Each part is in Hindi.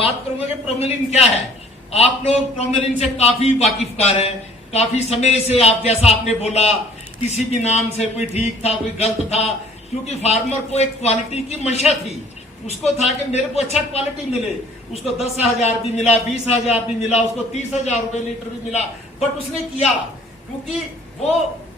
बात करूंगा कि प्रोमेलिन क्या है। आप लोग प्रोमेलिन से काफी वाकिफकार हैं, काफी समय से आप जैसा आपने बोला किसी भी नाम से कोई ठीक था कोई गलत था, क्योंकि फार्मर को एक क्वालिटी की मंशा थी। उसको था कि मेरे को अच्छा क्वालिटी मिले, उसको 10,000 भी मिला, 20,000 भी मिला, उसको 30,000 रुपए लीटर भी मिला, बट उसने किया क्योंकि वो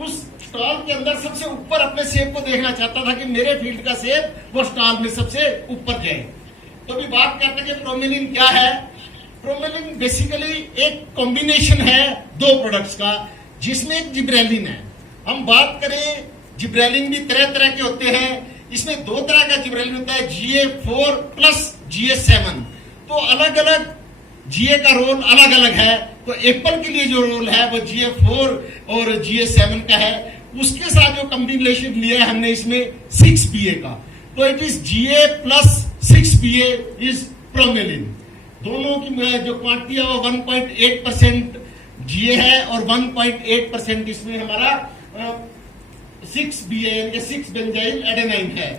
उस स्टॉल के अंदर सबसे ऊपर अपने सेब को देखना चाहता था कि मेरे फील्ड का सेब वो स्टॉल में सबसे ऊपर जाए। तो अभी बात करते हैं कि प्रोमेलिन क्या है। प्रोमेलिन बेसिकली एक कॉम्बिनेशन है दो प्रोडक्ट्स का, जिसमें एक जिब्रेलिन है। हम बात करें, जिब्रेलिन भी तरह तरह के होते हैं। इसमें दो तरह का जिब्रेलिन होता है, GA4 प्लस GA7। तो अलग अलग GA का रोल अलग अलग है। तो एप्पल के लिए जो रोल है वो GA4 और GA7 का है। उसके साथ जो कॉम्बिनेशन लिया है हमने इसमें 6PA का, तो it is GA plus 6PA is Promalin. दोनों की जो क्वांटिटी है वो 1.8% GA है और 1.8% इसमें हमारा 6BA यानी कि 6-बेंजाइल एडेनाइन है।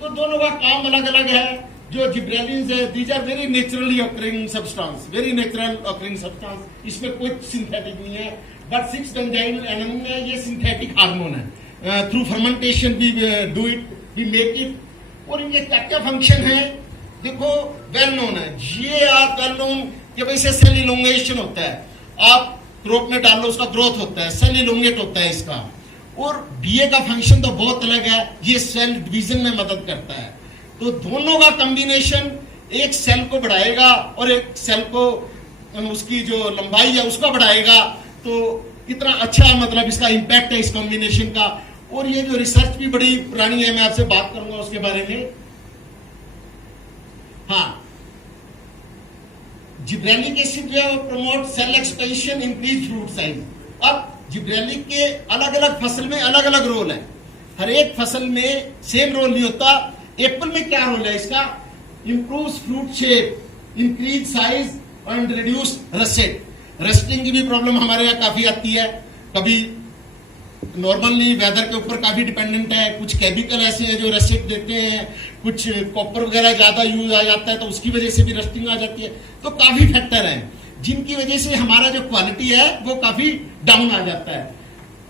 तो दोनों का काम अलग अलग है। जो जिब्रेलिन है, these are very naturally occurring substance, very natural occurring substance, इसमें कोई सिंथेटिक नहीं है। बट 6-बेंजाइल एडेनाइन है, ये सिंथेटिक हार्मोन है। Through fermentation we do it, we make it. और इनके क्या क्या फंक्शन है देखो, वेल नोन है। GA वेल नोन कि भाई से सेल इलोंगेशन होता है, आप क्रॉप में डालो उसका ग्रोथ होता है, सेल इलोंगेट होता है इसका। और BA का फंक्शन तो बहुत अलग है, ये सेल डिवीजन में मदद करता है। तो दोनों का कॉम्बिनेशन एक सेल को बढ़ाएगा और एक सेल को उसकी जो लंबाई है उसका बढ़ाएगा। तो कितना अच्छा मतलब इसका इंपैक्ट है इस कॉम्बिनेशन का। और ये जो रिसर्च भी बड़ी पुरानी है, मैं आपसे बात करूंगा उसके बारे में। हाँ, जिब्रेलिक एसिड जो है वो promote cell expansion, increase fruit size. अब जिब्रेलिक के अलग अलग फसल में अलग अलग रोल है, हर एक फसल में सेम रोल नहीं होता। एप्पल में क्या रोल है इसका? Improve fruit shape, increase size and reduce russet. Rusting की भी प्रॉब्लम हमारे यहाँ काफी आती है। कभी नॉर्मली वेदर के ऊपर काफी डिपेंडेंट है, कुछ केमिकल ऐसे हैं जो रसेट देते हैं, कुछ कॉपर वगैरह ज्यादा यूज आ जाता है तो उसकी वजह से भी रस्टिंग आ जाती है। तो काफी फैक्टर है जिनकी वजह से हमारा जो क्वालिटी है वो काफी डाउन आ जाता है।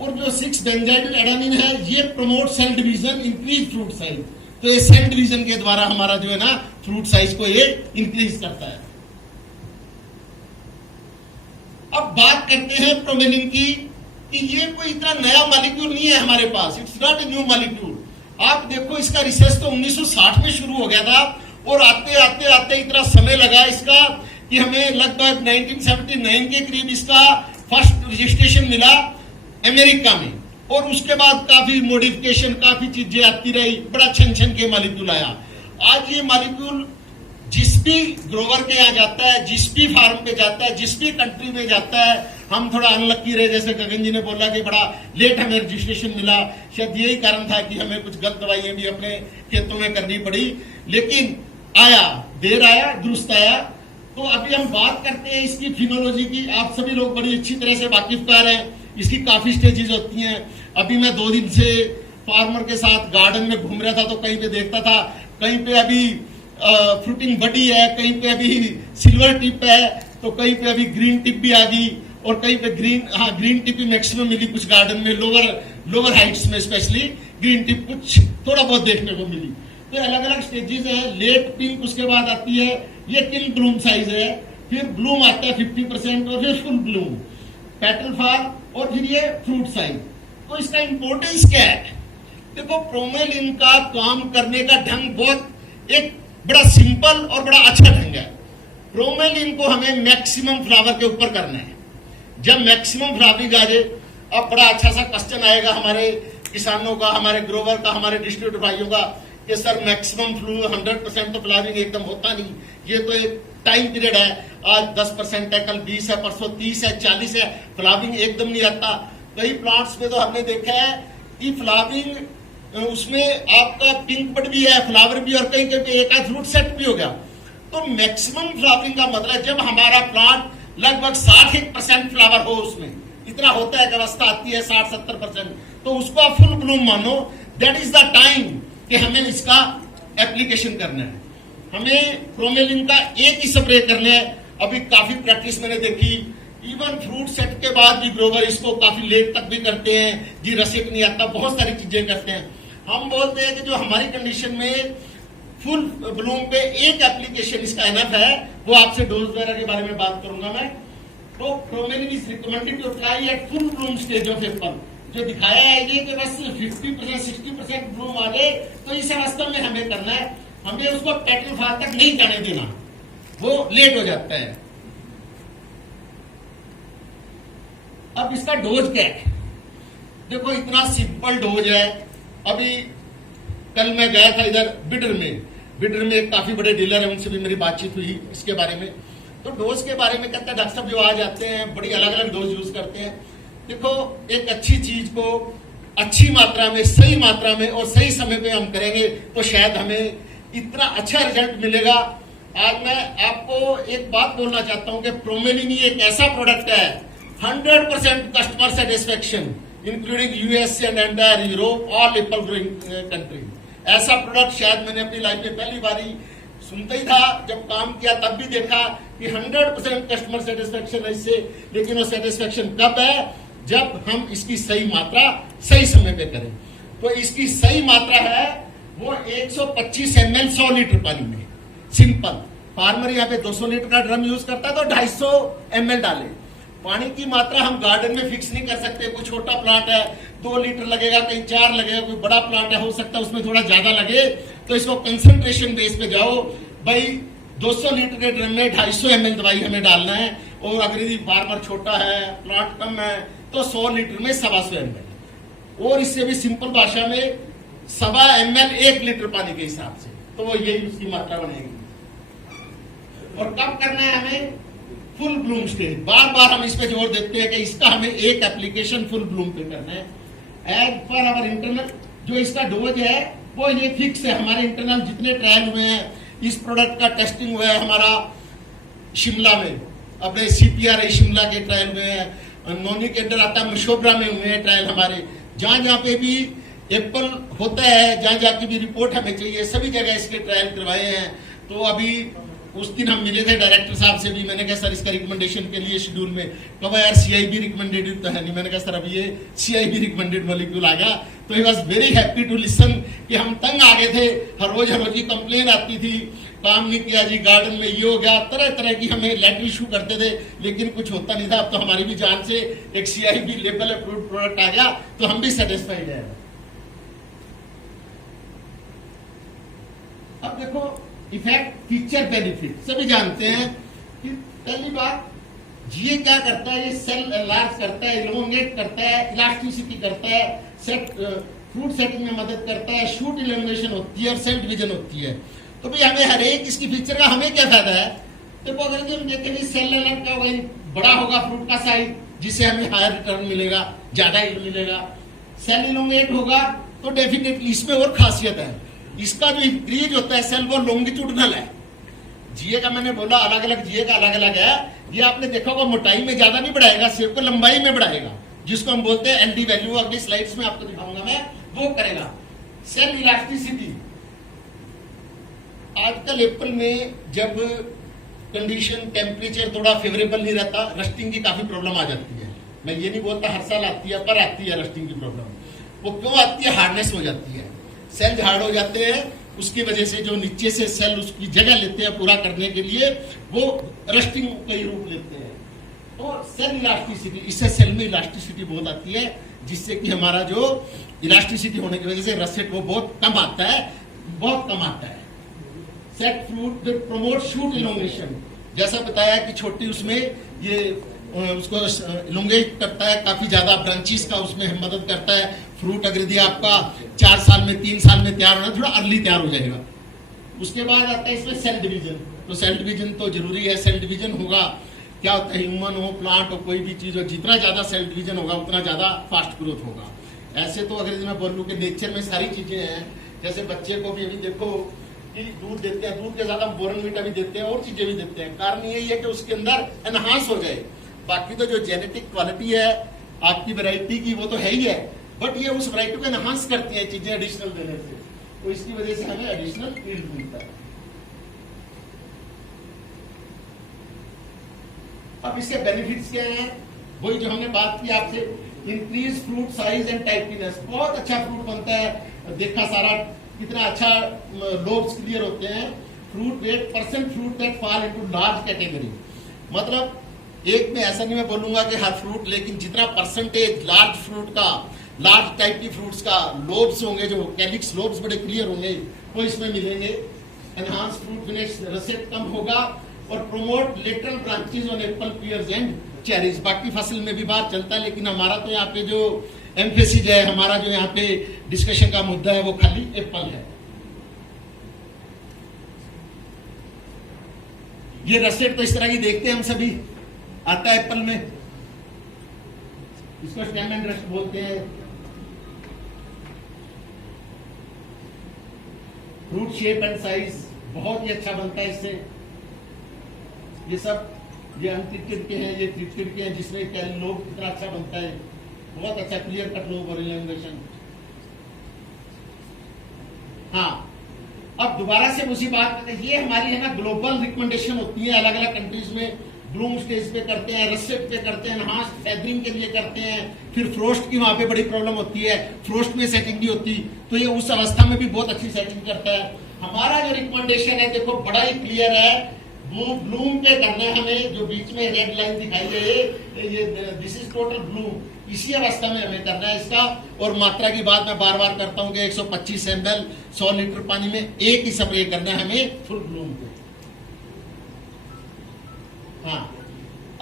और जो 6-बेंजाइल एडेनिन है ये promote cell division, increase fruit size. तो ये सेल डिवीजन के द्वारा हमारा जो है ना फ्रूट साइज को ये इंक्रीज करता है। अब बात करते हैं प्रोमेलिन की कि ये कोई इतना नया मॉलिक्यूल नहीं है हमारे पास, it's not a new molecule. आप देखो इसका रिसर्च तो 1960 में शुरू हो गया था और आते आते आते इतना समय लगा इसका कि हमें लगभग 1979 के करीब इसका फर्स्ट रजिस्ट्रेशन मिला अमेरिका में। और उसके बाद काफी मॉडिफिकेशन, काफी चीजें आती रही, बड़ा छन के मॉलिक्यूल आया। आज ये मॉलिक्यूल जिस भी ग्रोवर के यहाँ जाता है, जिस भी फार्म पे जाता है, जिस भी कंट्री में जाता है, हम थोड़ा अनलक्की रहे, जैसे गगन जी ने बोला कि बड़ा लेट हमें रजिस्ट्रेशन मिला, शायद यही कारण था कि हमें कुछ गलत दवाइयां भी अपने खेतों में करनी पड़ी, लेकिन आया, देर आया दुरुस्त आया। तो अभी हम बात करते हैं इसकी फिनोलॉजी की। आप सभी लोग बड़ी अच्छी तरह से वाकिफदार हैं, इसकी काफी स्टेजेस होती हैं। अभी मैं 2 दिन से फार्मर के साथ गार्डन में घूम रहा था तो कहीं पे देखता था, कहीं पे अभी फ्रूटिंग बडी है, कहीं पे अभी सिल्वर टिप है, तो कहीं पे अभी ग्रीन टिप भी आ गई और कहीं पे ग्रीन टिप भी मैक्सिमम मिली कुछ गार्डन में, लोअर हाइट्स में स्पेशली ग्रीन टिप कुछ थोड़ा बहुत देखने को मिली। तो अलग अलग स्टेजेस है। लेट पिंक उसके बाद आती है, ये टिल ब्लूम साइज है, फिर ब्लूम आता है 50% और फिर फुल ब्लूम, पेटल फॉल और फिर ये फ्रूट साइज। तो इसका इंपॉर्टेंस क्या है? देखो, प्रोमेलिन का काम करने का ढंग बहुत एक बड़ा सिंपल और बड़ा अच्छा ढंग है। प्रोमेलिन को हमें मैक्सिमम फ्लावर के ऊपर करना है। जब मैक्सिमम फ्लावरिंग आ जाए, अब बड़ा अच्छा सा क्वेश्चन आएगा हमारे किसानों का, हमारे ग्रोवर का, हमारे डिस्ट्रीब्यूटर भाइयों का कि सर मैक्सिमम 100% तो फ्लावरिंग एकदम होता नहीं, ये तो एक टाइम पीरियड है, आज 10% है, कल 20 है, परसों 30 है, 40 है, फ्लावरिंग एकदम नहीं आता। कई प्लांट्स में तो हमने देखा है कि फ्लावरिंग उसमें आपका पिंक बड भी है, फ्लावर भी, और कहीं कहीं एक आध फ्रूट सेट भी हो गया। तो मैक्सिमम फ्लावरिंग का मतलब जब हमारा प्लांट लगभग 60% फ्लावर हो, उसमें इतना होता है कि अवस्था आती है 60-70%, तो उसको आप फुल ब्लूम मानो। दैट इज द टाइम कि हमें इसका एप्लीकेशन करना है। हमें प्रोमेलिन का एक ही स्प्रे करना है। अभी काफी प्रैक्टिस मैंने देखी, इवन फ्रूट सेट के बाद भी ग्रोवर इसको काफी लेट तक भी करते हैं जी, रसिक नहीं आता, बहुत सारी चीजें करते हैं। हम बोलते हैं कि जो हमारी कंडीशन में फुल ब्लूम पे एक एप्लीकेशन इसका एनफ है, वो आपसे डोज वगैरह के बारे में बात करूंगा मैं। तो Promalin is recommended to apply at full bloom stage of apple. जो दिखाया है ये कि बस 50% 60% ब्लूम आ गए, तो इस अवस्था में हमें करना है, हमें उसको पेटल फाल तक नहीं जाने देना, वो लेट हो जाता है। अब इसका डोज क्या है? देखो इतना सिंपल डोज है। अभी कल मैं गया था इधर बिडर में काफी बड़े डीलर है, उनसे भी मेरी बातचीत हुई इसके बारे में। तो डोज के बारे में कहते हैं डॉक्टर साहब जो आ जाते हैं बड़ी अलग अलग डोज यूज करते हैं। देखो एक अच्छी चीज को अच्छी मात्रा में, सही मात्रा में और सही समय पे हम करेंगे तो शायद हमें इतना अच्छा रिजल्ट मिलेगा। आज मैं आपको एक बात बोलना चाहता हूं कि प्रोमेलिन एक ऐसा प्रोडक्ट है 100% customer satisfaction including US and entire Europe, all Apple growing country. ऐसा प्रोडक्ट शायद मैंने अपनी लाइफ में पहली बारी सुनता ही था, जब काम किया तब भी देखा कि 100% कस्टमर सेटिस्फेक्शन है इससे। लेकिन वो सेटिस्फेक्शन कब है? जब हम इसकी सही मात्रा सही समय पे करें। तो इसकी सही मात्रा है वो 125 ml 100 लीटर पानी में। सिंपल, फार्मर यहाँ पे 200 लीटर का ड्रम यूज करता है तो 250 ml डाले। पानी की मात्रा हम गार्डन में फिक्स नहीं कर सकते। कोई छोटा प्लांट है 2 लीटर लगेगा, कहीं 4 लगेगा, कोई बड़ा प्लांट है हो सकता है उसमें थोड़ा ज्यादा लगे। तो इसको कंसंट्रेशन बेस पे जाओ भाई, 200 लीटर के ड्रम में 250 ml दवाई हमें डालना है। और अगर यदि फार्मर छोटा है, प्लांट कम है, तो 100 लीटर में 125 ml। और इससे भी सिंपल भाषा में 1.25 ml 1 लीटर पानी के हिसाब से, तो वो यही उसकी मात्रा बनेगी। और कब करना है हमें? Full bloom stage. बार बार हम इस पे जोर देते हैं कि इसका हमें एक एप्लीकेशन फुल ब्लूम पे करना है। एज पर आवर इंटरनल जो इसका डोज है वो ये फिक्स है। हमारे इंटरनल जितने ट्रायल हुए हैं, इस प्रोडक्ट का टेस्टिंग हुआ है हमारा शिमला में, अपने CPRI शिमला के ट्रायल हुए हैं, नोनी के अंदर आता है मशोबरा में हुए हैं ट्रायल हमारे। जहां जहां पे भी एप्पल होता है, जहां जहां की भी रिपोर्ट हमें चाहिए, सभी जगह इसके ट्रायल करवाए हैं। तो अभी उस दिन हम मिले थे डायरेक्टर साहब से भी, मैंने कहा सर इसका रिकमेंडेशन के लिए शेड्यूल में, कहा यार CIB रिकमेंडेड तो है नहीं। मैंने कहा सर अभी ये CIB रिकमेंडेड मॉलिक्यूल आ गया। तो he was very happy to listen कि हम तंग आ गए थे, हर रोज की कंप्लेन आती थी, काम नहीं किया जी, गार्डन में ये हो गया, तरह तरह की हमें लेटर इशू करते थे, लेकिन कुछ होता नहीं था। अब तो हमारी भी जान से एक CIB लेबल अप्रूव्ड प्रोडक्ट आ गया तो हम भी सेटिस्फाइड है। अब देखो इफेक्ट, फीचर, बेनिफिट सभी जानते हैं कि पहली बात ये क्या करता है, ये सेल लार्ज करता है, इलोंगेट करता है, इलास्टिसिटी करता है, फ्रूट सेटिंग में मदद करता है, शूट इल्यूमिनेशन होती है और सेल डिवीजन होती है। तो भाई हमें हर एक इसकी फीचर का हमें क्या फायदा है? देखो अगर हम देखें सेल अलर्ट का वही बड़ा होगा फ्रूट का साइज, जिससे हमें हायर रिटर्न मिलेगा, ज्यादा यील्ड मिलेगा। सेल इलोंगेट होगा तो डेफिनेटली इसमें और खासियत है, इसका जो इंक्रीज होता है सेल वो लॉन्गिट्यूडनल है। जीए का मैंने बोला अलग अलग जीए का अलग अलग है। ये आपने देखा होगा मोटाई में ज्यादा नहीं बढ़ाएगा, सिर्फ लंबाई में बढ़ाएगा, जिसको हम बोलते हैं LD वैल्यू। अगली स्लाइड्स में आपको दिखाऊंगा मैं, वो करेगा। सेल इलास्टिसिटी, आजकल एप्पल में जब कंडीशन टेम्परेचर थोड़ा फेवरेबल नहीं रहता, रस्टिंग की काफी प्रॉब्लम आ जाती है। मैं ये नहीं बोलता हर साल आती है, पर आती है रस्टिंग की प्रॉब्लम। वो क्यों आती है? हार्डनेस हो जाती है, सेल हार्ड हो जाते हैं, उसकी वजह से जो नीचे से सेल उसकी जगह लेते हैं पूरा करने के लिए, वो रस्टिंग का ही रूप लेते हैं। तो सेल इलास्टिसिटी, इससे सेल में इलास्टिसिटी बहुत आती है, जिससे कि हमारा जो इलास्टिसिटी होने की वजह से रसेट वो बहुत कम आता है, बहुत कम आता है। Set fruit with promote shoot elongation, जैसा बताया कि छोटी उसमें ये उसको इलोंगेट करता है, काफी ज्यादा ब्रांचेस का उसमें मदद करता है। फ्रूट अगर यदि आपका 4 साल में 3 साल में तैयार होना, थोड़ा अर्ली तैयार हो जाएगा। उसके बाद आता है इसमें सेल डिवीजन। तो सेल डिवीजन तो जरूरी है, सेल डिवीजन होगा, क्या होता है, ह्यूमन हो, प्लांट हो, कोई भी चीज हो, जितना ज्यादा सेल डिवीजन होगा उतना ज्यादा फास्ट ग्रोथ होगा। ऐसे तो अगर मैं बोलूं कि नेचर में सारी चीजें हैं, जैसे बच्चे को भी अभी देखो कि दूध देते हैं, दूध के ज्यादा बोर्नवीटा भी देते हैं और चीजें भी देते हैं, कारण यही है कि उसके अंदर एनहांस हो जाए। बाकी तो जो जेनेटिक क्वालिटी है आपकी वैरायटी की वो तो है ही है, बट ये उस वैरायटी को एनहांस करती है चीजें एडिशनल देने से, तो इसकी वजह से हमें एडिशनल यील्ड मिलता है। अब इसके बेनिफिट्स क्या हैं? वही जो हमने बात की आपसे, increase fruit size and tightness, बहुत अच्छा फ्रूट बनता है, देखा सारा कितना अच्छा लोब्स क्लियर होते हैं। Fruit wait percent fruit that fall into large category, मतलब एक में ऐसा नहीं मैं बोलूंगा कि हर फ्रूट, लेकिन जितना परसेंटेज लार्ज फ्रूट का, लार्ज टाइप की फ्रूट्स का लोब्स होंगे, जो कैलिक्स लोब्स बड़े क्लियर होंगे, वो इसमें मिलेंगे। एनहांस फ्रूट फिनिश रसेट कम होगा और promote lateral branches on apple, pears and cherries. बाकी फसल में भी बात चलता है, लेकिन हमारा तो यहाँ पे जो एम्फेसिस है, हमारा जो यहाँ पे डिस्कशन का मुद्दा है, वो खाली एप्पल है। ये रसेट तो इस तरह की देखते हैं हम सभी, आता है एप्पल में, इसको स्टेम एंड रस्ट बोलते हैं। फ्रूट शेप एंड साइज बहुत ही अच्छा बनता है इससे। ये सब ये अनट्रीटेड के हैं, ये ट्रीटेड के हैं, जिसमें लोब कितना अच्छा बनता है, बहुत अच्छा क्लियर कट लोब और इल्यूमिनेशन। हाँ, अब दोबारा से उसी बात, ये हमारी है ना ग्लोबल रिकमेंडेशन होती है, अलग अलग कंट्रीज में ब्लूम स्टेज पे करते हैं, रसेट पे करते हैं, एनहांस फेदरिंग के लिए करते हैं, फिर फ्रोस्ट की वहां पे बड़ी प्रॉब्लम होती है, फ्रोस्ट में सेटिंग नहीं होती, तो ये उस अवस्था में भी बहुत अच्छी सेटिंग करता है। हमारा जो रिकमेंडेशन है देखो बड़ा ही क्लियर है, वो ब्लूम पे करना है हमें, जो बीच में रेड लाइन दिखाई दे ये दिस इज टोटल ब्लूम, इसी अवस्था में हमें करना है इसका। और मात्रा की बात मैं बार बार करता हूं कि 125 ml 100 लीटर पानी में एक ही स्प्रे करना है हमें फुल ब्लूम को। हाँ,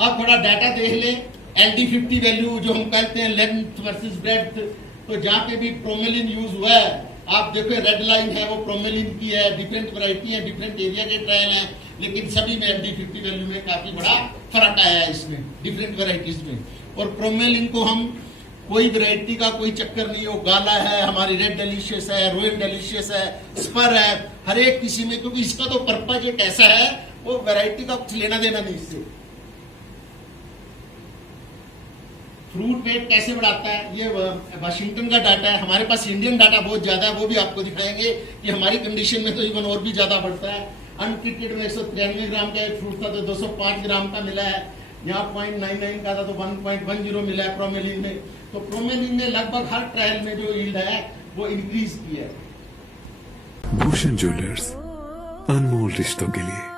अब थोड़ा डाटा देख लें, LD50 वैल्यू जो हम कहते हैं लेंथ वर्सेस ब्रेड्थ, तो जहां पे भी प्रोमेलिन यूज हुआ है, आप देखो रेड लाइन है वो प्रोमेलिन की है, डिफरेंट वैरायटी है, डिफरेंट एरिया के ट्रायल है, लेकिन सभी में LD50 वैल्यू में काफी बड़ा फर्क आया है इसमें, डिफरेंट वैरायटीज में। और प्रोमेलिन को हम कोई वैरायटी का कोई चक्कर नहीं, वो गाला है, हमारी रेड डेलिशियस है, रॉयल डेलिशियस है, स्पर है, हर एक किसी में, क्योंकि इसका तो पर्पज एक ऐसा है, वो वैरायटी का कुछ लेना देना नहीं इससे। फ्रूट वेट कैसे बढ़ाता है, ये वाशिंगटन का डाटा है, हमारे पास इंडियन डाटा बहुत ज्यादा है, वो भी आपको दिखाएंगे कि हमारी कंडीशन में तो इवन और भी ज्यादा बढ़ता है। अनट्रीटेड में 193 ग्राम का एक फ्रूट था तो 205 ग्राम का मिला है, यहाँ 0.99 का था तो 1.10 मिला है प्रोमेलिन में। तो प्रोमेलिन ने लगभग हर ट्रायल में जो यील्ड है वो इंक्रीज की है। भूषण ज्वेलर्स, अनमोल रिश्तों के लिए।